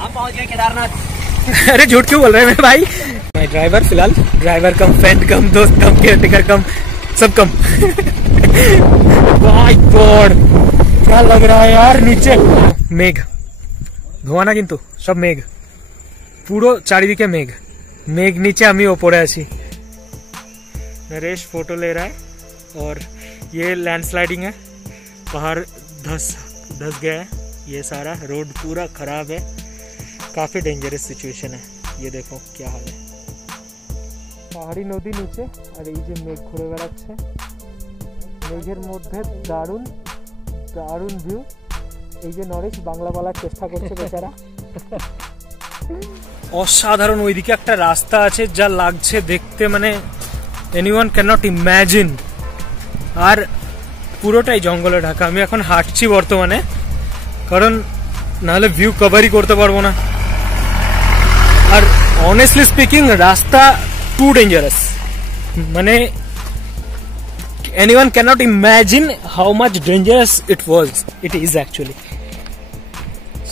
हम पहुंच गए केदारनाथ। अरे झूठ क्यों बोल रहे हैं मेरे भाई। मैं ड्राइवर, फिलहाल ड्राइवर कम, फ्रेंड कम, दोस्त कम, केयरटेकर कम, सब कम। माय गॉड क्या लग रहा है यार नीचे। मेघ ধোঁয়া না কিন্তু সব মেঘ, পুরো চারিদিকে মেঘ, মেঘ নিচে আমি ওপরে আছি। नरेश फोटो ले रहा है और ये लैंडस्लाइडिंग है, पहाड़ धस गया है, ये सारा रोड पूरा खराब है, काफ़ी डेंजरस सिचुएशन है। ये देखो क्या हाल है, পাহাড়ি নদী নিচে আর এই যে মেঘ ঘুরে বেড়াচ্ছে, মেঘের মধ্যে দারুণ দারুণ ভিউ। এই যে নরেশ বাংলা বলার চেষ্টা করছে বেচারা। অসাধারণ, ওইদিকে একটা রাস্তা আছে যা লাগছে দেখতে মানে এনিওয়ান ক্যান নট ইম্যাজিন, আর পুরোটাই জঙ্গলে ঢাকা। আমি এখন হাঁটছি বর্তমানে, কারণ নাহলে ভিউ কভারই করতে পারবো না। আর অনেস্টলি স্পিকিং রাস্তা টু ডেঞ্জারাস, মানে anyone cannot imagine how much dangerous it is actually.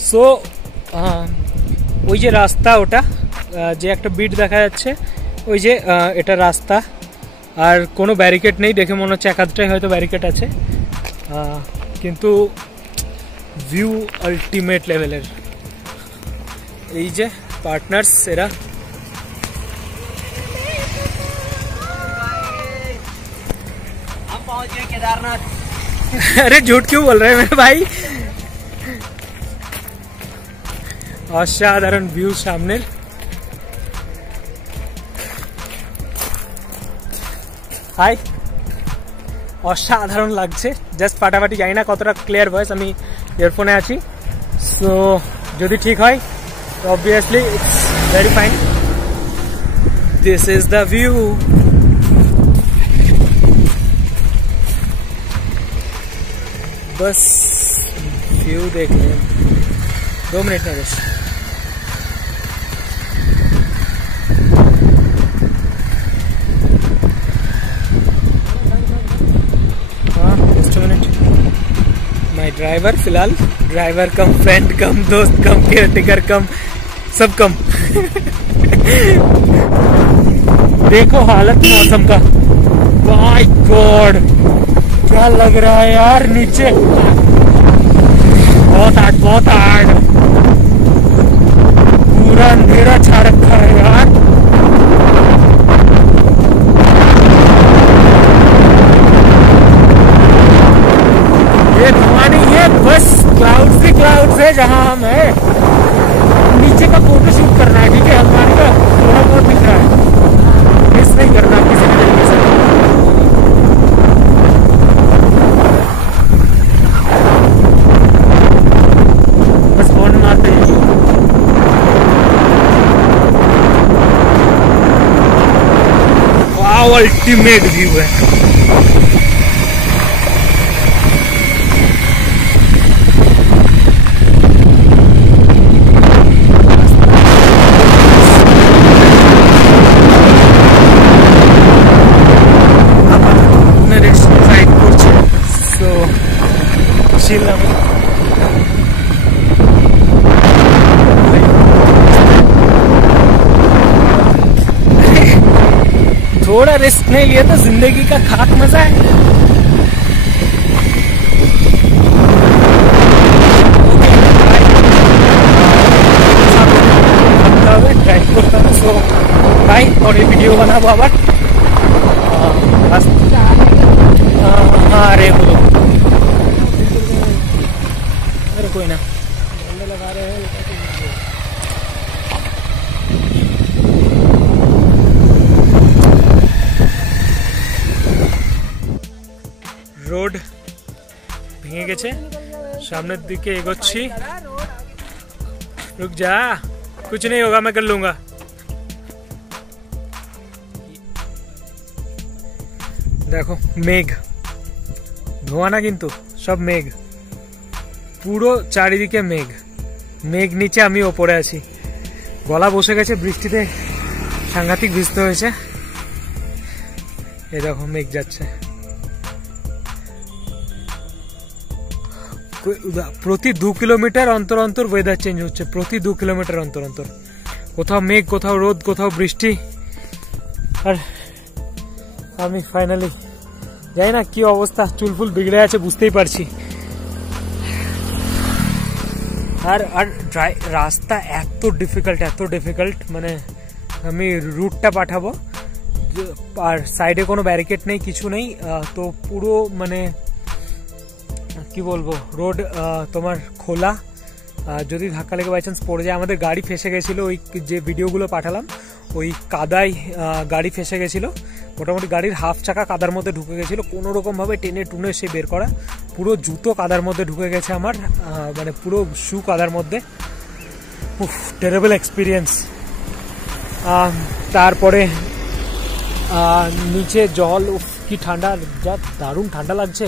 So ওই যে রাস্তা, ওটা যে একটা বিট দেখা যাচ্ছে, ওই যে এটা রাস্তা, আর কোনো ব্যারিকেড নেই, দেখে মনে হচ্ছে এক আধটাই হয়তো ব্যারিকেড আছে, কিন্তু ভিউ আলটিমেট লেভেলের। এই যে পার্টনার্স এরা, केदारनाथ। अरे झूठ क्यों बोल रहे हैं मेरे भाई। অসাধারণ ভিউ সামনের। হাই, অসাধারণ লাগছে, জাস্ট ফাটাফাটি। জানি না কতটা ক্লিয়ার ভয়েস, আমি ইয়ারফোনে আছি, সো যদি ঠিক হয় obviously it's very fine. This is the view. बस व्यू देख लें, 2 मिनट में बस। हाँ जस्ट मिनट। मैं ड्राइवर, फिलहाल ड्राइवर कम, फ्रेंड कम, दोस्त कम, केयरटेकर कम, सब कम। देखो हालत मौसम का, माय गॉड क्या लग रहा है यार नीचे, बहुत हार्ड, पूरा अंधेरा छा रखा है यार। ये धुआं नहीं है, बस क्लाउड्स है जहां हम है। नीचे का फोटो शूट करना है, ठीक है, हमारे का थोड़ा बहुत दिख रहा है, मिस नहीं करना किसी भी तरीके से। अल्टीमेट व्यू है। थोड़ा रिस्क नहीं लिया तो जिंदगी का खाक मजा है। भाई और ये वीडियो बनाबो আবার। अरे बोलो, अरे कोई ना लगा रहे हैं। रोड ভেঙে গেছে, सामने दिखे एगोच्छी। रुक जा, कुछ नहीं होगा, मैं कर लूंगा। देखो मेघ, ধোঁয়া না কিন্তু সব মেঘ, পুরো চারিদিকে মেঘ, মেঘ নিচে আমি ওপরে আছি। গলা বসে গেছে, বৃষ্টিতে সাংঘাতিক ভিজতে হয়েছে। এই দেখো মেঘ যাচ্ছে। প্রতি 2 কিলোমিটার অন্তর অন্তর ওয়েদার চেঞ্জ হচ্ছে, প্রতি 2 কিলোমিটার অন্তর অন্তর, কোথাও মেঘ, কোথাও রোদ, কোথাও বৃষ্টি। আর আমি ফাইনালি জানি না কি অবস্থা, চুলফুল বিগড়ে আছে বুঝতেই পারছি। আর রাস্তা এত ডিফিকাল্ট, মানে আমি রুটটা পাঠাবো, আর সাইডে কোনো ব্যারিকেড নেই, কিছু নেই, তো পুরো মানে কি বলবো, রোড তোমার খোলা। যদি ধাক্কা লেগে বাই চান্স পড়ে যায়, আমাদের গাড়ি ফেসে গেছিলো, ওই যে ভিডিওগুলো পাঠালাম ওই কাদায় গাড়ি ফেসে গেছিলো, মোটামুটি গাড়ির হাফ চাকা কাদার মধ্যে ঢুকে গেছিলো, কোনো রকমভাবে টেনে টুনে সে বের করা, পুরো জুতো কাদার মধ্যে ঢুকে গেছে আমার, মানে পুরো শু কাদার মধ্যে। Terrible experience. তারপরে নিচে জল, কি ঠান্ডা, যা দারুণ ঠান্ডা লাগছে,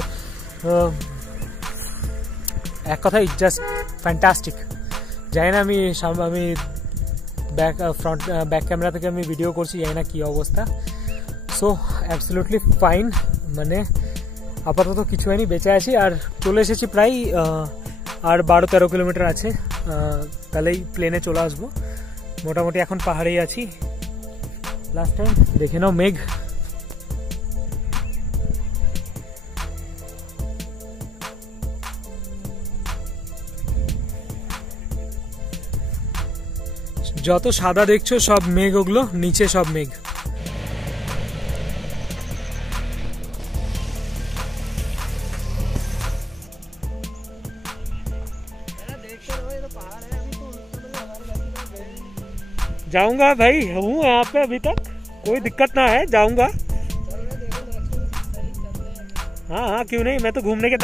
এক কথায় জাস্ট ফ্যান্টাস্টিক। জানি না আমি ব্যাক ক্যামেরা থেকে আমি ভিডিও করছি, জানি না কি অবস্থা। সো অ্যাবসলিউটলি ফাইন, মানে আপাতত কিছু হয়নি, বেঁচে আছি। আর চলে এসেছি প্রায়, আর 12-13 কিলোমিটার আছে, তাহলেই প্লেনে চলে আসবো। মোটামুটি এখন পাহাড়েই আছি। লাস্ট টাইম দেখে নাও মেঘ, যত সাদা দেখছো সব মেঘ, ওগুলো নিচে সব মেঘ। जाऊंगा भाई, हूँ यहाँ पे अभी तक, कोई दिक्कत ना है, जाऊंगा। हाँ हाँ क्यों नहीं, मैं तो घूमने के